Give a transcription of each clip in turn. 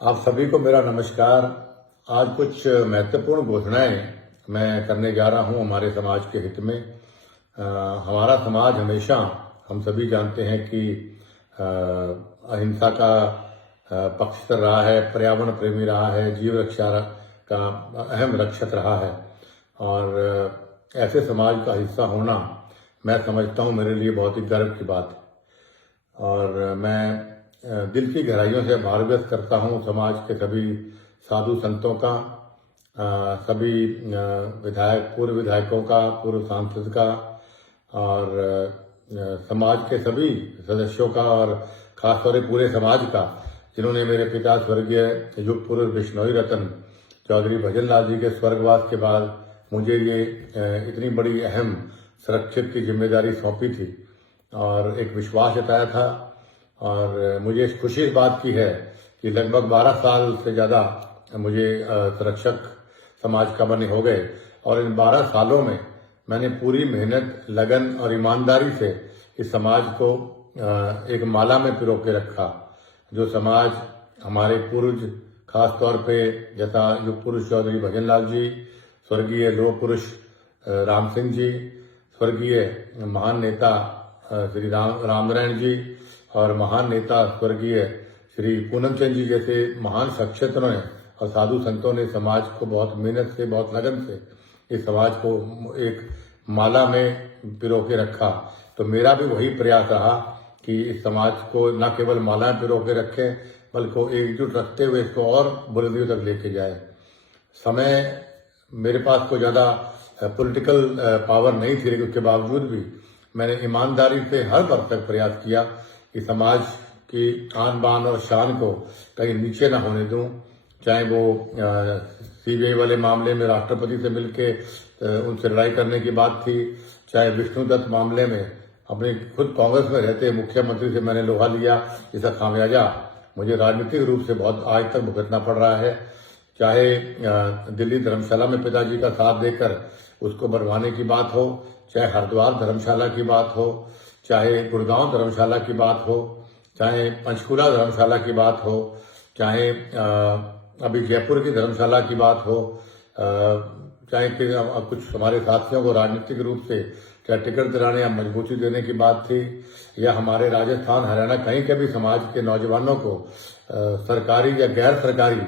आप सभी को मेरा नमस्कार। आज कुछ महत्वपूर्ण घोषणाएं मैं करने जा रहा हूं हमारे समाज के हित में। हमारा समाज हमेशा, हम सभी जानते हैं कि अहिंसा का पक्षधर रहा है, पर्यावरण प्रेमी रहा है, जीव रक्षा का अहम रक्षक रहा है। और ऐसे समाज का हिस्सा होना मैं समझता हूं मेरे लिए बहुत ही गर्व की बात है। और मैं दिल की गहराइयों से आभार व्यक्त करता हूँ समाज के सभी साधु संतों का, सभी विधायक, पूर्व विधायकों का, पूर्व सांसद का, और समाज के सभी सदस्यों का, और खासतौर से पूरे समाज का, जिन्होंने मेरे पिता स्वर्गीय युग पुरुष बिश्नोई रतन चौधरी भजन लाल जी के स्वर्गवास के बाद मुझे ये इतनी बड़ी अहम सुरक्षित की जिम्मेदारी सौंपी थी और एक विश्वास जताया था। और मुझे खुशी इस बात की है कि लगभग 12 साल से ज़्यादा मुझे संरक्षक समाज का बने हो गए, और इन 12 सालों में मैंने पूरी मेहनत, लगन और ईमानदारी से इस समाज को एक माला में पिरो के रखा। जो समाज हमारे पूर्वज, खास तौर पे जैसा युग पुरुष चौधरी भजन लाल जी, स्वर्गीय लोह पुरुष राम सिंह जी, स्वर्गीय महान नेता श्री रामनारायण जी, और महान नेता स्वर्गीय श्री पूनम चंद जी जैसे महान शख्सियतों ने और साधु संतों ने समाज को बहुत मेहनत से, बहुत लगन से इस समाज को एक माला में पिरो के रखा। तो मेरा भी वही प्रयास रहा कि इस समाज को न केवल माला में पिरो के रखें, बल्कि एकजुट रखते हुए इसको और बुलंदियों तक लेके जाए। समय मेरे पास कोई ज़्यादा पॉलिटिकल पावर नहीं थी, लेकिन उसके बावजूद भी मैंने ईमानदारी से हर वर्ग तक प्रयास किया कि समाज की आन बान और शान को कहीं नीचे ना होने दूं। चाहे वो सीबीआई वाले मामले में राष्ट्रपति से मिलके उनसे लड़ाई करने की बात थी, चाहे विष्णुदत्त मामले में अपने खुद कांग्रेस में रहते मुख्यमंत्री से मैंने लोहा लिया, जिसका खामियाजा मुझे राजनीतिक रूप से बहुत आज तक भुगतना पड़ रहा है। चाहे दिल्ली धर्मशाला में पिताजी का साथ देकर उसको बनवाने की बात हो, चाहे हरिद्वार धर्मशाला की बात हो, चाहे गुड़गांव धर्मशाला की बात हो, चाहे पंचकुला धर्मशाला की बात हो, चाहे अभी जयपुर की धर्मशाला की बात हो, चाहे कुछ हमारे साथियों को राजनीतिक रूप से चाहे टिकट दिलाने या मजबूती देने की बात थी, या हमारे राजस्थान, हरियाणा कहीं के भी समाज के नौजवानों को सरकारी या गैर सरकारी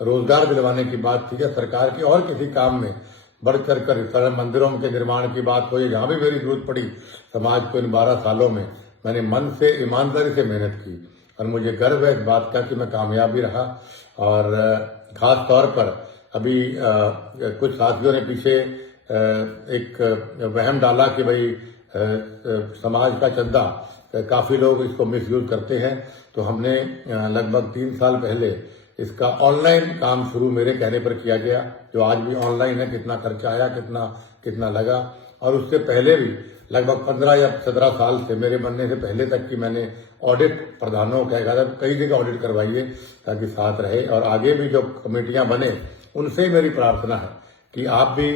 रोजगार दिलवाने की बात थी, या सरकार के और किसी काम में बढ़ चढ़ कर मंदिरों के निर्माण की बात हो, जहाँ भी मेरी जरूरत पड़ी समाज को इन 12 सालों में मैंने मन से, ईमानदारी से मेहनत की। और मुझे गर्व है इस बात का कि मैं कामयाब भी रहा। और खास तौर पर अभी कुछ साथियों ने पीछे एक वहम डाला कि भाई समाज का चंदा काफी लोग इसको मिसयूज करते हैं, तो हमने लगभग 3 साल पहले इसका ऑनलाइन काम शुरू मेरे कहने पर किया गया, जो आज भी ऑनलाइन है। कितना खर्चा आया, कितना लगा, और उससे पहले भी लगभग 15 या 17 साल से, मेरे बनने से पहले तक की मैंने ऑडिट प्रधानों का कहा था कई जगह ऑडिट करवाइए ताकि साथ रहे। और आगे भी जो कमेटियां बने उनसे मेरी प्रार्थना है कि आप भी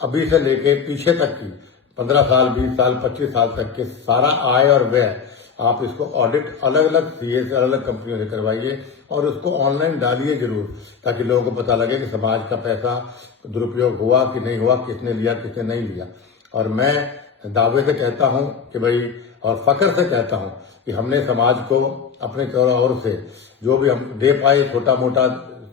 अभी से लेके पीछे तक की 15 साल, 20 साल, 25 साल तक के सारा आय और व्यय आप इसको ऑडिट अलग अलग सीए से, अलग अलग कंपनियों से करवाइए, और उसको ऑनलाइन डालिए जरूर, ताकि लोगों को पता लगे कि समाज का पैसा दुरुपयोग हुआ कि नहीं हुआ, किसने लिया, किसने नहीं लिया। और मैं दावे से कहता हूं कि भाई, और फख्र से कहता हूं कि हमने समाज को अपने ओर से जो भी हम दे पाए छोटा मोटा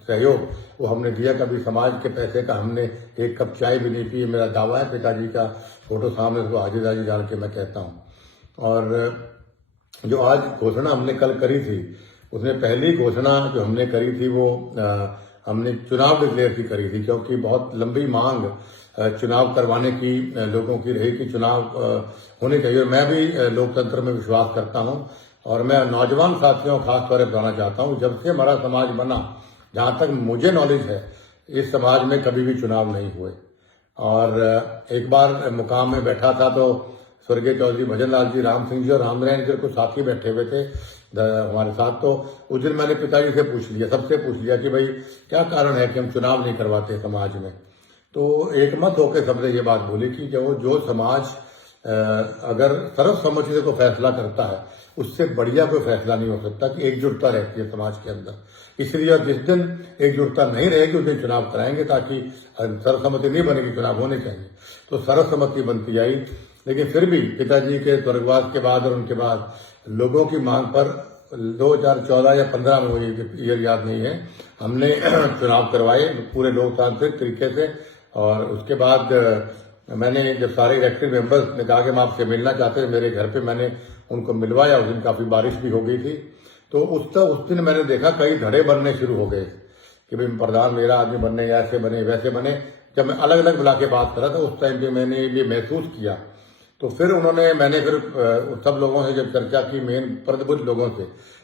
सहयोग, वो हमने दिया। कभी समाज के पैसे का हमने एक कप चाय भी नहीं पी। मेरा दावा है, पिताजी का फोटो सामने उसको हाजिर डाल के मैं कहता हूँ। और जो आज घोषणा हमने कल करी थी, उसमें पहली घोषणा जो हमने करी थी वो हमने चुनाव डिक्लेयर की करी थी, क्योंकि बहुत लंबी मांग चुनाव करवाने की लोगों की रही कि चुनाव होने चाहिए। मैं भी लोकतंत्र में विश्वास करता हूं, और मैं नौजवान साथियों को खास तौर पर बताना चाहता हूं, जब से हमारा समाज बना, जहां तक मुझे नॉलेज है, इस समाज में कभी भी चुनाव नहीं हुए। और एक बार मुकाम में बैठा था तो स्वर्गीय चौधरी भजन लाल जी, राम सिंह जी और रामनारायण जी कुछ साथी बैठे हुए थे हमारे साथ। तो उस दिन मैंने पिताजी से पूछ लिया, सबसे पूछ लिया कि भाई क्या कारण है कि हम चुनाव नहीं करवाते समाज में। तो एक मत होकर सबने ये बात बोली कि जो समाज अगर सर्वसम्मति से कोई फैसला करता है, उससे बढ़िया कोई फैसला नहीं हो सकता कि एकजुटता रहती है समाज के अंदर। इसलिए जिस दिन एकजुटता नहीं रहेगी उस दिन चुनाव कराएंगे, ताकि सर्वसम्मति नहीं बनेगी, चुनाव होने चाहिए। तो सर्वसम्मति बनती आई, लेकिन फिर भी पिताजी के स्वर्गवास के बाद और उनके बाद लोगों की मांग पर 2014 या 15 में, मुझे ईयर याद नहीं है, हमने चुनाव करवाए पूरे लोकतांत्रिक तरीके से। और उसके बाद मैंने जब सारे इलेक्टेड मेंबर्स ने कहा कि हम आपसे मिलना चाहते थे, मेरे घर पे मैंने उनको मिलवाया। उस दिन काफी बारिश भी हो गई थी, तो उस दिन मैंने देखा कई धड़े बनने शुरू हो गए कि भाई प्रधान मेरा आदमी बनने, ऐसे बने वैसे बने। जब मैं अलग अलग बुला के बात करा था उस टाइम पे मैंने ये महसूस किया। तो फिर मैंने सब लोगों से जब चर्चा की, मेन प्रतिबद्ध लोगों से,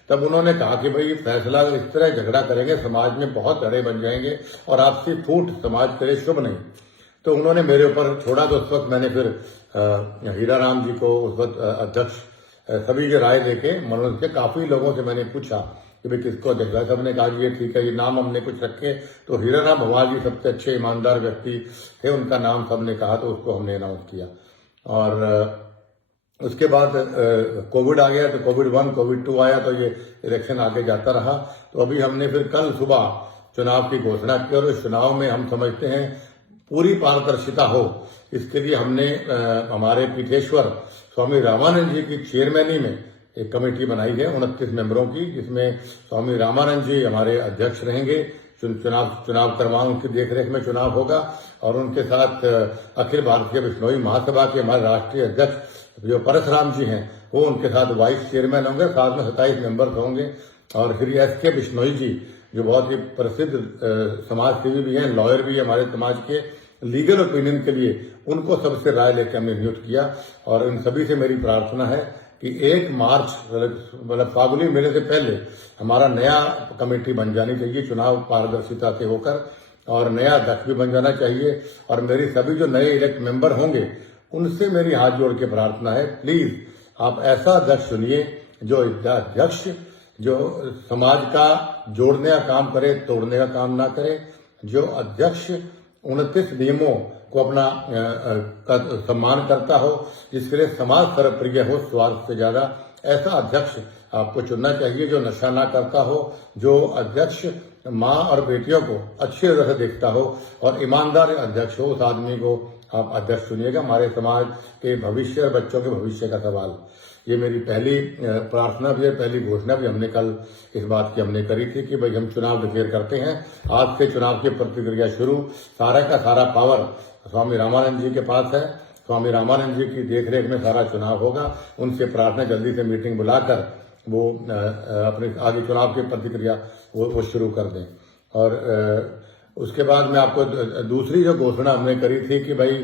तब उन्होंने कहा कि भाई फैसला इस तरह झगड़ा करेंगे समाज में बहुत धड़े बन जाएंगे और आपसी फूट समाज के लिए शुभ नहीं। तो उन्होंने मेरे ऊपर छोड़ा। तो उस वक्त मैंने फिर हीरा राम जी को, उस वक्त अध्यक्ष, सभी की राय देके मनोज से काफी लोगों से मैंने पूछा कि भाई किसको अध्यक्ष। सबने कहा कि ये ठीक है, ये नाम हमने कुछ रखे। तो हीरा राम भवाल जी सबसे अच्छे ईमानदार व्यक्ति थे, उनका नाम सबने कहा, तो उसको हमने अनाउंस किया। और उसके बाद कोविड आ गया, तो कोविड 1, कोविड 2 आया, तो ये इलेक्शन आगे जाता रहा। तो अभी हमने फिर कल सुबह चुनाव की घोषणा की, और इस चुनाव में हम समझते हैं पूरी पारदर्शिता हो, इसके लिए हमने हमारे पीठेश्वर स्वामी रामानंद जी की चेयरमैनी में एक कमेटी बनाई है 29 मेंबरों की, जिसमें स्वामी रामानंद जी हमारे अध्यक्ष रहेंगे। चुनाव करवाएं, उनकी देखरेख में चुनाव होगा। और उनके साथ अखिल भारतीय बिश्नोई महासभा के हमारे राष्ट्रीय अध्यक्ष जो परशुराम जी हैं, वो उनके साथ वाइस चेयरमैन होंगे। साथ में 27 मेंबर्स होंगे। और श्री एस.के. बिश्नोई जी जो बहुत ही प्रसिद्ध समाज सेवी भी हैं, लॉयर भी हैं हमारे समाज के, लीगल ओपिनियन के लिए उनको सबसे राय लेकर हमने नियुक्त किया। और इन सभी से मेरी प्रार्थना है कि 1 मार्च मतलब फागुनी मेले से पहले हमारा नया कमेटी बन जानी चाहिए, चुनाव पारदर्शिता से होकर, और नया अध्यक्ष भी बन जाना चाहिए। और मेरी सभी जो नए इलेक्ट मेंबर होंगे उनसे मेरी हाथ जोड़ के प्रार्थना है, प्लीज आप ऐसा अध्यक्ष चुनिए जो अध्यक्ष जो समाज का जोड़ने का काम करे, तोड़ने का काम ना करे। जो अध्यक्ष 29 नियमों को अपना सम्मान करता हो, जिसके लिए समाज सर्वप्रिय हो स्वार्थ से ज्यादा, ऐसा अध्यक्ष आपको चुनना चाहिए। जो नशा ना करता हो, जो अध्यक्ष माँ और बेटियों को अच्छी तरह से देखता हो और ईमानदार अध्यक्ष हो, उस आदमी को आप अध्यक्ष चुनिएगा। हमारे समाज के भविष्य और बच्चों के भविष्य का सवाल, ये मेरी पहली प्रार्थना भी है, पहली घोषणा भी हमने कल इस बात की हमने करी थी कि भाई हम चुनाव डिक्लेयर करते हैं। आज से चुनाव की प्रतिक्रिया शुरू, सारा का सारा पावर स्वामी रामानंद जी के पास है। स्वामी रामानंद जी की देखरेख में सारा चुनाव होगा। उनसे प्रार्थना जल्दी से मीटिंग बुलाकर वो अपने आगे चुनाव की प्रतिक्रिया वो शुरू कर दें। और उसके बाद में आपको दूसरी जो घोषणा हमने करी थी कि भाई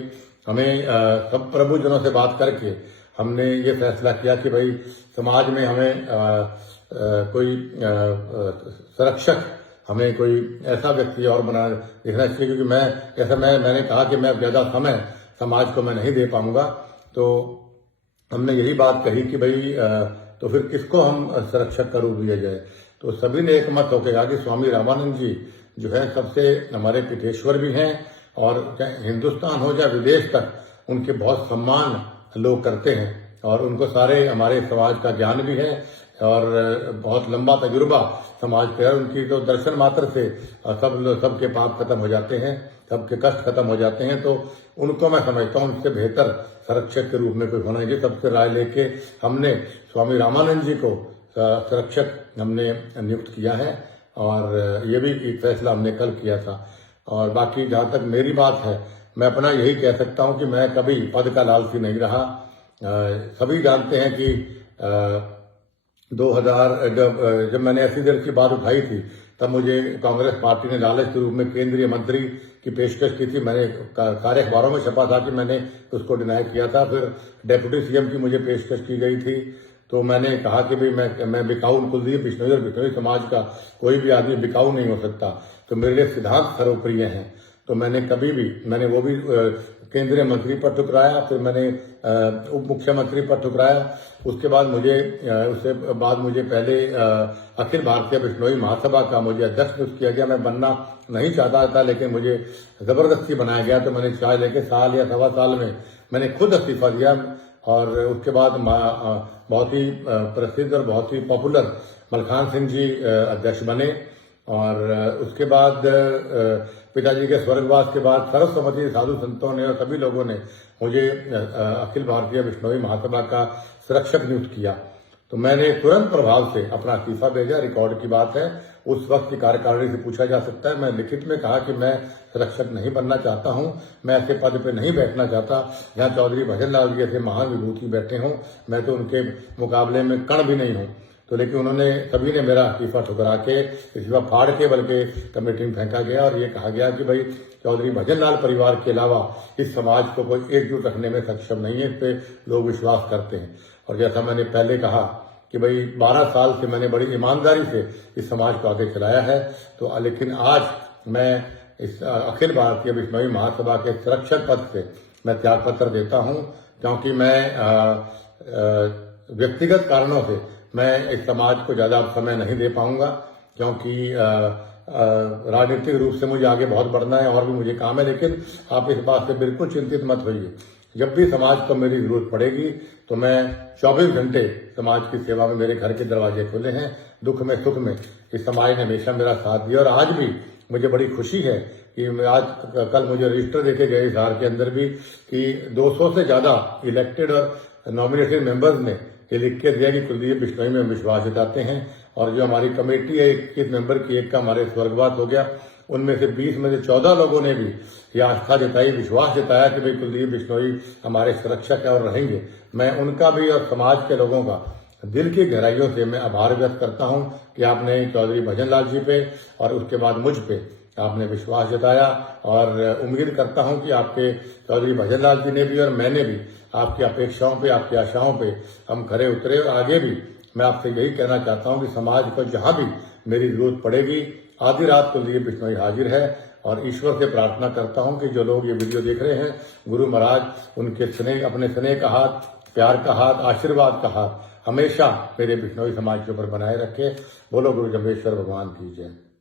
हमें सब प्रबुद्धजनों से बात करके हमने ये फैसला किया कि भाई समाज में हमें कोई संरक्षक, हमें कोई ऐसा व्यक्ति और बना देखना चाहिए, क्योंकि मैंने कहा कि मैं ज्यादा समय समाज को मैं नहीं दे पाऊंगा। तो हमने यही बात कही कि भाई तो फिर किसको हम संरक्षक का रूप दिया जाए। तो सभी ने एक मत होकर कहा कि स्वामी रामानंद जी जो है सबसे हमारे पीठेश्वर भी हैं, और चाहे हिंदुस्तान हो चाहे विदेश तक उनके बहुत सम्मान लोग करते हैं, और उनको सारे हमारे समाज का ज्ञान भी है और बहुत लंबा तजुर्बा समाज पे है। उनकी तो दर्शन मात्र से सबके पाप खत्म हो जाते हैं, सबके कष्ट खत्म हो जाते हैं। तो उनको मैं समझता हूँ उनसे बेहतर संरक्षक के रूप में कोई होना चाहिए। सबसे राय लेके हमने स्वामी रामानंद जी को संरक्षक हमने नियुक्त किया है, और ये भी एक फैसला हमने कल किया था। और बाकी जहां तक मेरी बात है, मैं अपना यही कह सकता हूं कि मैं कभी पद का लालची नहीं रहा। सभी जानते हैं कि 2000 जब मैंने ऐसी देर की बात उठाई थी, तब मुझे कांग्रेस पार्टी ने लालच के रूप में केंद्रीय मंत्री की पेशकश की थी। मैंने सारे अखबारों में छपा था कि मैंने उसको डिनाई किया था। फिर डेप्यूटी सीएम की मुझे पेशकश की गई थी। तो मैंने कहा कि भाई मैं बिकाऊ, कुलदीप बिश्नोई और बिश्नोई समाज का कोई भी आदमी बिकाऊ नहीं हो सकता। तो मेरे लिए सिद्धांत सर्वप्रिय हैं। तो मैंने कभी भी, मैंने वो भी केंद्रीय मंत्री पर ठुकराया, फिर मैंने उप मुख्यमंत्री पर ठुकराया। उसके बाद मुझे पहले अखिल भारतीय बिश्नोई महासभा का मुझे अध्यक्ष नियुक्त किया गया। मैं बनना नहीं चाहता था, लेकिन मुझे जबरदस्ती बनाया गया। तो मैंने चाय लेके साल या 1.25 साल में मैंने खुद इस्तीफा दिया। और उसके बाद बहुत ही प्रसिद्ध और बहुत ही पॉपुलर मलखान सिंह जी अध्यक्ष बने। और उसके बाद पिताजी के स्वर्गवास के बाद सर्वसम्मति साधु संतों ने और सभी लोगों ने मुझे अखिल भारतीय बिश्नोई महासभा का संरक्षक नियुक्त किया। तो मैंने तुरंत प्रभाव से अपना इस्तीफा भेजा। रिकॉर्ड की बात है, उस वक्त की कार्यकारिणी से पूछा जा सकता है। मैं लिखित में कहा कि मैं संरक्षक नहीं बनना चाहता हूं, मैं ऐसे पद पे नहीं बैठना चाहता जहां चौधरी भजन लाल जी जैसे महान विभूति बैठे हों। मैं तो उनके मुकाबले में कण भी नहीं हूं। तो लेकिन उन्होंने सभी ने मेरा इस्तीफा ठुकरा के, इस्तीफा फाड़ के बल्कि कमेटी में फेंका गया और ये कहा गया कि भाई चौधरी भजन लाल परिवार के अलावा इस समाज को कोई एकजुट रखने में सक्षम नहीं है। इस पे लोग विश्वास करते हैं। और जैसा मैंने पहले कहा कि भाई 12 साल से मैंने बड़ी ईमानदारी से इस समाज को आगे चलाया है। तो लेकिन आज मैं इस अखिल भारतीय बिश्नोई महासभा के संरक्षक पद से मैं त्यागपत्र देता हूं, क्योंकि मैं व्यक्तिगत कारणों से मैं इस समाज को ज्यादा समय नहीं दे पाऊंगा, क्योंकि राजनीतिक रूप से मुझे आगे बहुत बढ़ना है और भी मुझे काम है। लेकिन आप इस बात से बिल्कुल चिंतित मत होइए, जब भी समाज को मेरी जरूरत पड़ेगी तो मैं 24 घंटे समाज की सेवा में मेरे घर के दरवाजे खुले हैं। दुख में सुख में इस समाज ने हमेशा मेरा साथ दिया और आज भी मुझे बड़ी खुशी है कि आज कल मुझे रजिस्टर देके गए इस हार के अंदर भी कि 200 से ज्यादा इलेक्टेड और नॉमिनेटेड मेंबर्स ने ये लिख के दिया कि कुलदीप बिश्नोई में विश्वास जताते हैं। और जो हमारी कमेटी है 21 मेंबर की, एक का हमारे स्वर्गवास हो गया, उनमें से 20 में से 14 लोगों ने भी ये आस्था जताई, विश्वास जताया कि भाई कुलदीप बिश्नोई हमारे संरक्षक है और रहेंगे। मैं उनका भी और समाज के लोगों का दिल की गहराइयों से मैं आभार व्यक्त करता हूं कि आपने चौधरी भजन लाल जी पे और उसके बाद मुझ पे आपने विश्वास जताया। और उम्मीद करता हूं कि आपके चौधरी भजन लाल जी ने भी और मैंने भी आपकी अपेक्षाओं पे, आपकी आशाओं पे हम खरे उतरे। और आगे भी मैं आपसे यही कहना चाहता हूं कि समाज को जहां भी मेरी जरूरत पड़ेगी, आधी रात कुलदीप बिश्नोई हाजिर है। और ईश्वर से प्रार्थना करता हूं कि जो लोग ये वीडियो देख रहे हैं, गुरु महाराज उनके स्नेह, अपने स्नेह का हाथ, प्यार का हाथ, आशीर्वाद का हाथ हमेशा मेरे बिश्नोई समाज के ऊपर बनाए रखे। बोलो गुरु जम्बेश्वर भगवान की जय।